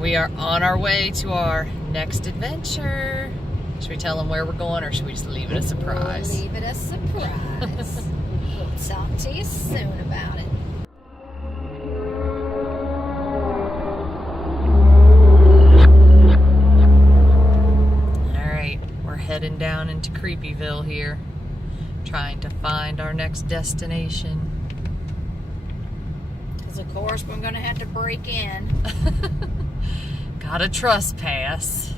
We are on our way to our next adventure. Should we tell them where we're going, or should we just leave it a surprise? We'll leave it a surprise. We'll talk to you soon about it. Alright, we're heading down into Creepyville here, trying to find our next destination. Because of course we're going to have to break in. Got a trespass.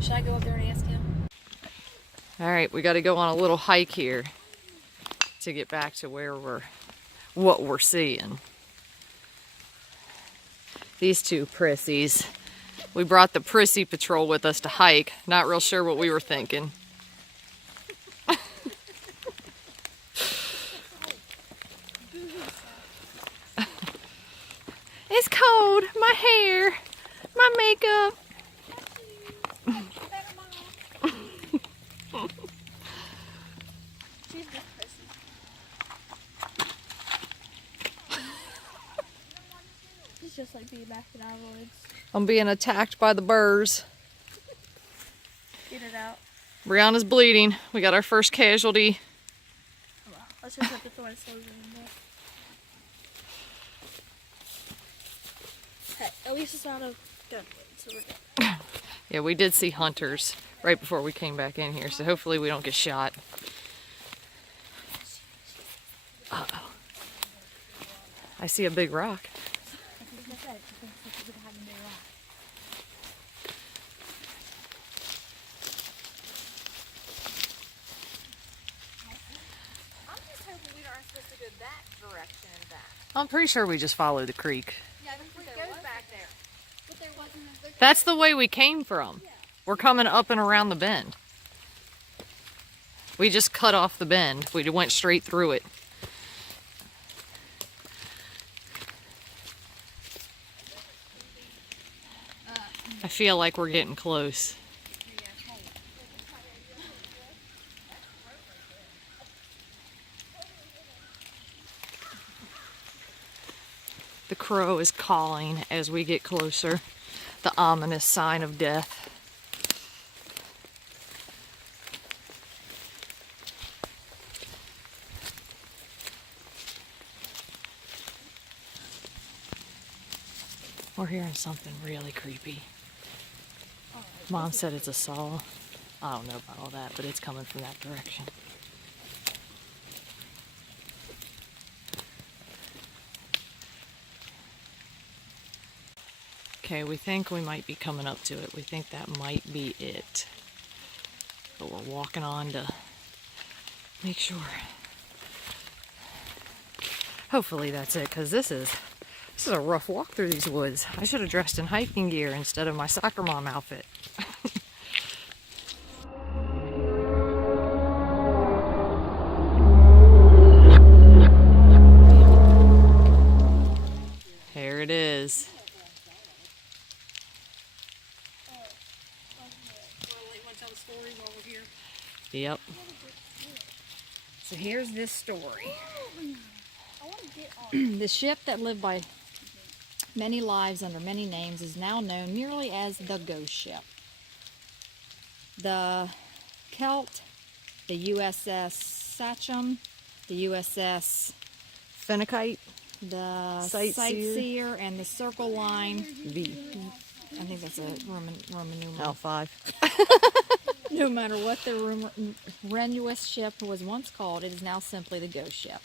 Should I go up there and ask him? Alright, we got to go on a little hike here to get back to what we're seeing. These two prissies. We brought the Prissy Patrol with us to hike. Not real sure what we were thinking. It's cold. My hair. My makeup. It's just like being back in our woods. I'm being attacked by the burrs. Get it out. Brianna's bleeding. We got our first casualty. Come on. Let's just have to throw it slow in there. Hey, at least it's out of gunwood, so we're good. Yeah, we did see hunters right before we came back in here, so hopefully we don't get shot. Uh-oh. I see a big rock. I'm just hoping we aren't supposed to go that direction and back. I'm pretty sure we just followed the creek. Yeah, the creek goes back there. But there wasn't a... That's the way we came from. We're coming up and around the bend. We just cut off the bend. We went straight through it. I feel like we're getting close. The crow is calling as we get closer. The ominous sign of death. We're hearing something really creepy. Mom said it's a saw. I don't know about all that, but it's coming from that direction. Okay, we think we might be coming up to it. We think that might be it. But we're walking on to make sure. Hopefully that's it, because this is a rough walk through these woods. I should have dressed in hiking gear instead of my soccer mom outfit. Here it is. Yep. So here's this story. The ship that lived by many lives under many names is now known merely as the Ghost Ship. The Celt, the USS Sachem, the USS Phenakite. the Sightseer. Sightseer, and the Circle Line. V. I think that's a Roman numeral. L5. No matter what the strenuous ship was once called, it is now simply the Ghost Ship.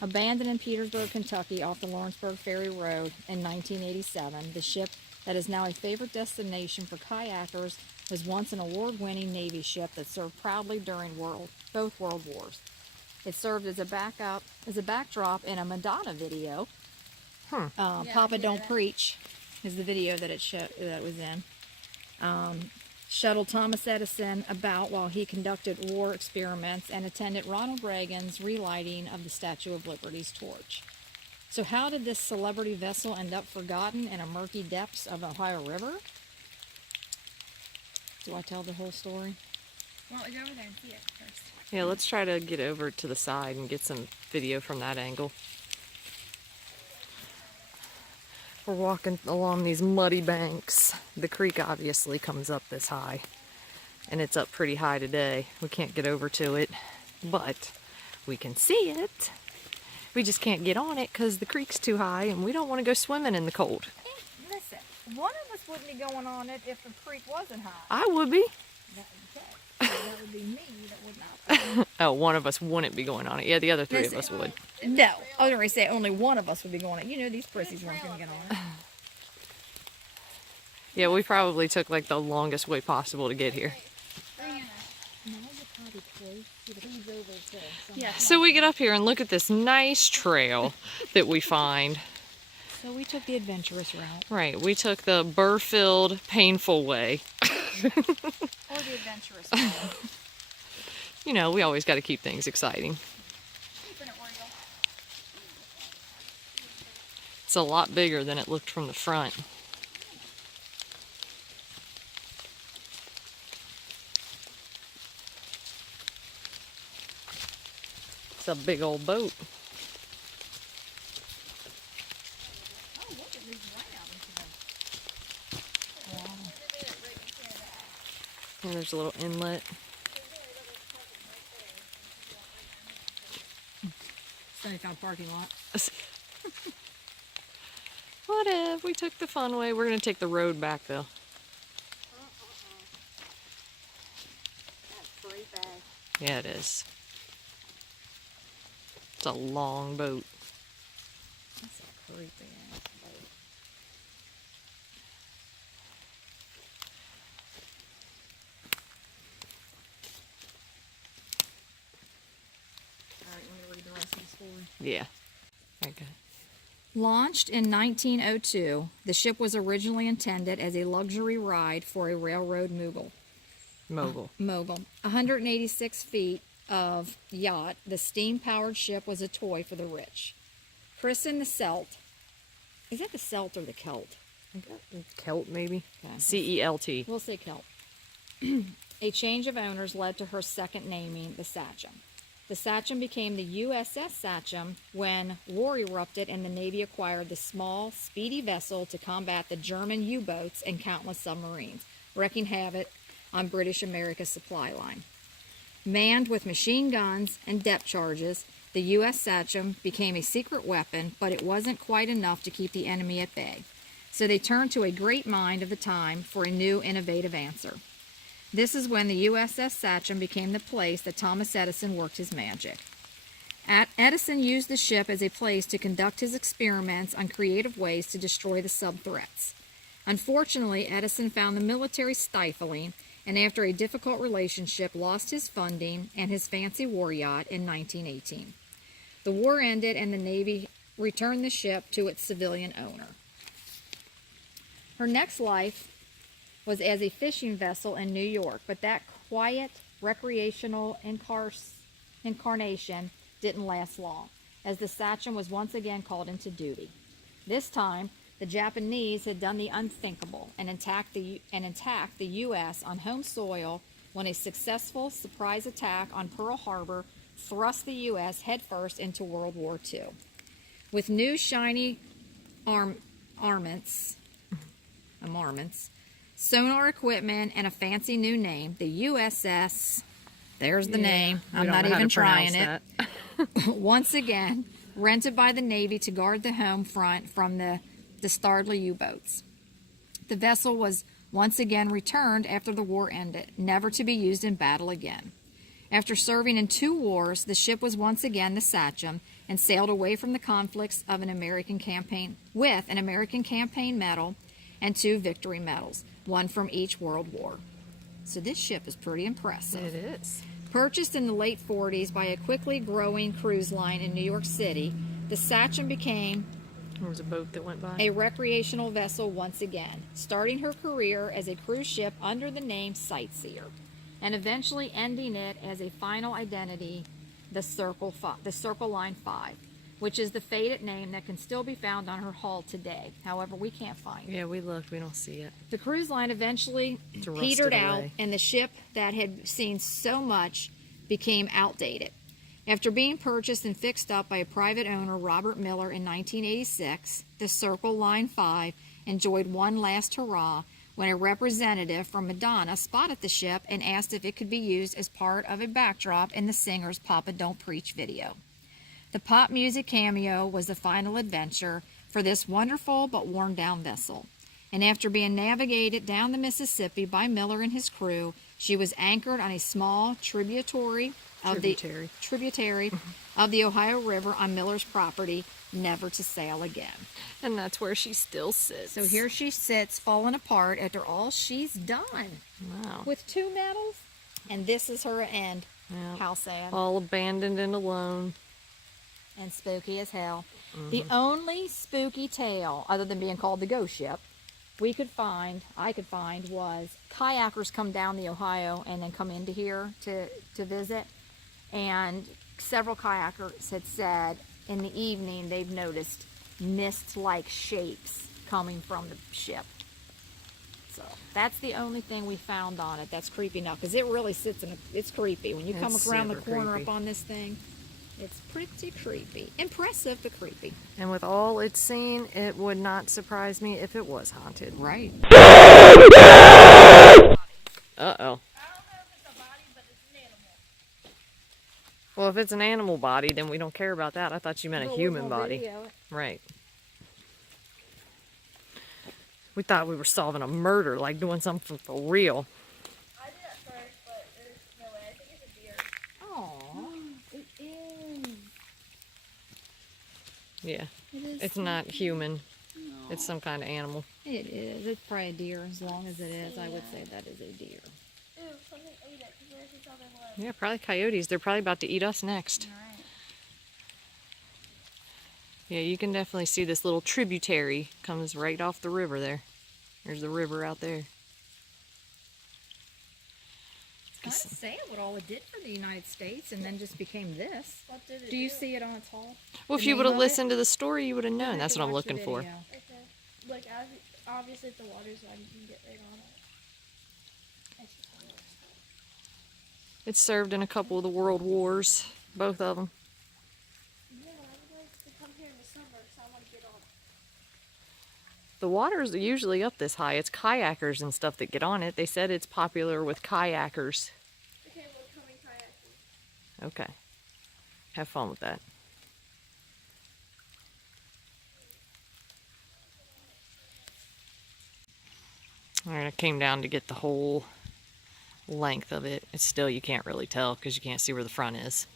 Abandoned in Petersburg, Kentucky, off the Lawrenceburg Ferry Road in 1987, the ship that is now a favorite destination for kayakers was once an award-winning Navy ship that served proudly during both World Wars. It served as a backdrop in a Madonna video. Papa Don't Preach is the video that it was in. Shuttled Thomas Edison about while he conducted war experiments and attended Ronald Reagan's relighting of the Statue of Liberty's torch. So how did this celebrity vessel end up forgotten in a murky depths of the Ohio River? Do I tell the whole story? Why don't we go over there and see it first? Yeah, let's try to get over to the side and get some video from that angle. We're walking along these muddy banks. The creek obviously comes up this high, and it's up pretty high today. We can't get over to it, but we can see it. We just can't get on it because the creek's too high and we don't want to go swimming in the cold. Hey, listen, one of us wouldn't be going on it if the creek wasn't high. I would be. That would be me that would not. Oh, one of us wouldn't be going on it. Yeah, the other three of us would. No, I was going to say only one of us would be going on it. You know these prissies weren't going to get on it. Yeah, we probably took like the longest way possible to get here. Yeah. So we get up here and look at this nice trail that we find. So we took the adventurous route. Right, we took the burr-filled, painful way. Or the adventurous one. You know, we always got to keep things exciting. Keeping it real. It's a lot bigger than it looked from the front. It's a big old boat. Oh, look, it leads right out into the water. And there's a little inlet. Sunny found parking lot. Whatever, we took the fun way. We're going to take the road back though. That's pretty bad. Yeah, it is. It's a long boat. That's a creepy ass boat. All right, you want me to read the rest of the story? Yeah. Okay. Launched in 1902, the ship was originally intended as a luxury ride for a railroad mogul. Mogul. 186 feet of yacht, the steam-powered ship was a toy for the rich. Christened the Celt. Is that the Celt or the Celt? Celt, maybe? Okay. C-E-L-T. We'll say Celt. A change of owners led to her second naming, the Sachem. The Sachem became the USS Sachem when war erupted and the Navy acquired the small, speedy vessel to combat the German U-boats and countless submarines, wreaking havoc on British America's supply line. Manned with machine guns and depth charges, the U.S. Sachem became a secret weapon, but it wasn't quite enough to keep the enemy at bay. So they turned to a great mind of the time for a new, innovative answer. This is when the USS Sachem became the place that Thomas Edison worked his magic. Edison used the ship as a place to conduct his experiments on creative ways to destroy the sub-threats. Unfortunately, Edison found the military stifling, and after a difficult relationship, lost his funding and his fancy war yacht in 1918. The war ended and the Navy returned the ship to its civilian owner. Her next life was as a fishing vessel in New York, but that quiet, recreational incarnation didn't last long, as the Sachem was once again called into duty. This time, the Japanese had done the unthinkable and attacked the U.S. on home soil when a successful surprise attack on Pearl Harbor thrust the U.S. headfirst into World War II. With new shiny armaments, sonar equipment, and a fancy new name, the USS, there's the name, I'm not even trying it, once again, rented by the Navy to guard the home front from the Starley U-boats. The vessel was once again returned after the war ended, never to be used in battle again. After serving in 2 wars, the ship was once again the Sachem and sailed away from the conflicts of an American campaign with an American campaign medal and 2 victory medals, one from each World War. So this ship is pretty impressive. It is. Purchased in the late 40s by a quickly growing cruise line in New York City, the Sachem became There was a boat that went by. a recreational vessel once again, starting her career as a cruise ship under the name Sightseer, and eventually ending it as a final identity, the Circle Line 5, which is the faded name that can still be found on her hull today. However, we can't find it. Yeah, we looked. We don't see it. The cruise line eventually It's rusted petered out, away. and the ship that had seen so much became outdated. After being purchased and fixed up by a private owner, Robert Miller, in 1986, the Circle Line 5 enjoyed one last hurrah when a representative from Madonna spotted the ship and asked if it could be used as part of a backdrop in the singer's Papa Don't Preach video. The pop music cameo was the final adventure for this wonderful but worn-down vessel. And after being navigated down the Mississippi by Miller and his crew, she was anchored on a small tributary of the Ohio River on Miller's property, never to sail again. And that's where she still sits. So here she sits, falling apart after all she's done. Wow. With 2 medals, and this is her end. Yeah. How sad. All abandoned and alone. And spooky as hell. The only spooky tale, other than being called the ghost ship, I could find, was kayakers come down the Ohio and then come into here to visit. And several kayakers had said in the evening they've noticed mist-like shapes coming from the ship. So that's the only thing we found on it that's creepy enough, because it really sits in it's creepy. When you come It's around the super corner creepy. up on this thing, it's pretty creepy. Impressive, but creepy. And with all it's seen, it would not surprise me if it was haunted. Right. Uh-oh. I don't know if it's a body, but it's an animal. Well, if it's an animal body, then we don't care about that. I thought you meant a human body. Right. We thought we were solving a murder, like doing something for real. I did at first, but there's no way. I think it's a deer. Aww. It is. Yeah. It is. It's not human. It's some kind of animal. It is. It's probably a deer. As long as it is, I would say that is a deer. Ooh, something ate it. Because there's this other one. Yeah, probably coyotes. They're probably about to eat us next. Alright. Yeah, you can definitely see this little tributary comes right off the river there. There's the river out there. It's kind of sad what all it did for the United States, and then just became this. What did it Do you see it on its hull? Well, if The you name would have of it? listened to the story, you would have known. Have That's to what I'm watch the looking for. video. Okay. Like, obviously, if the water's on, you can get right on it. It served in a couple of the world wars, both of them. Yeah, I would like to come here in the summer, so I want to get on it. The waters are usually up this high. It's kayakers and stuff that get on it. They said it's popular with kayakers. Okay, we're coming kayaking. Okay. Have fun with that. Alright, I came down to get the whole length of it. It's still, you can't really tell because you can't see where the front is.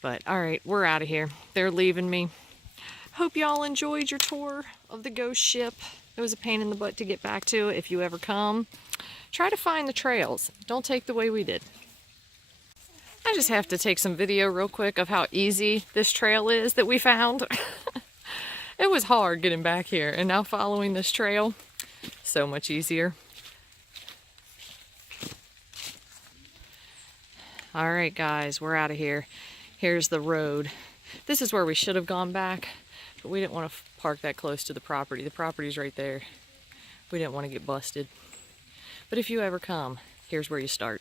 But alright, we're out of here. They're leaving me. Hope y'all enjoyed your tour of the ghost ship. It was a pain in the butt to get back to. If you ever come, try to find the trails. Don't take the way we did. I just have to take some video real quick of how easy this trail is that we found. It was hard getting back here, and now following this trail, so much easier. Alright guys, we're out of here. Here's the road. This is where we should have gone back, but we didn't want to park that close to the property. The property's right there. We didn't want to get busted. But if you ever come, here's where you start.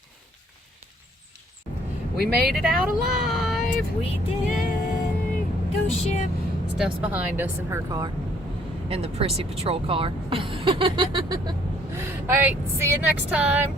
We made it out alive! We did. Yay! Ghost ship. Steph's behind us in her car. In the Prissy Patrol car. Alright, see you next time.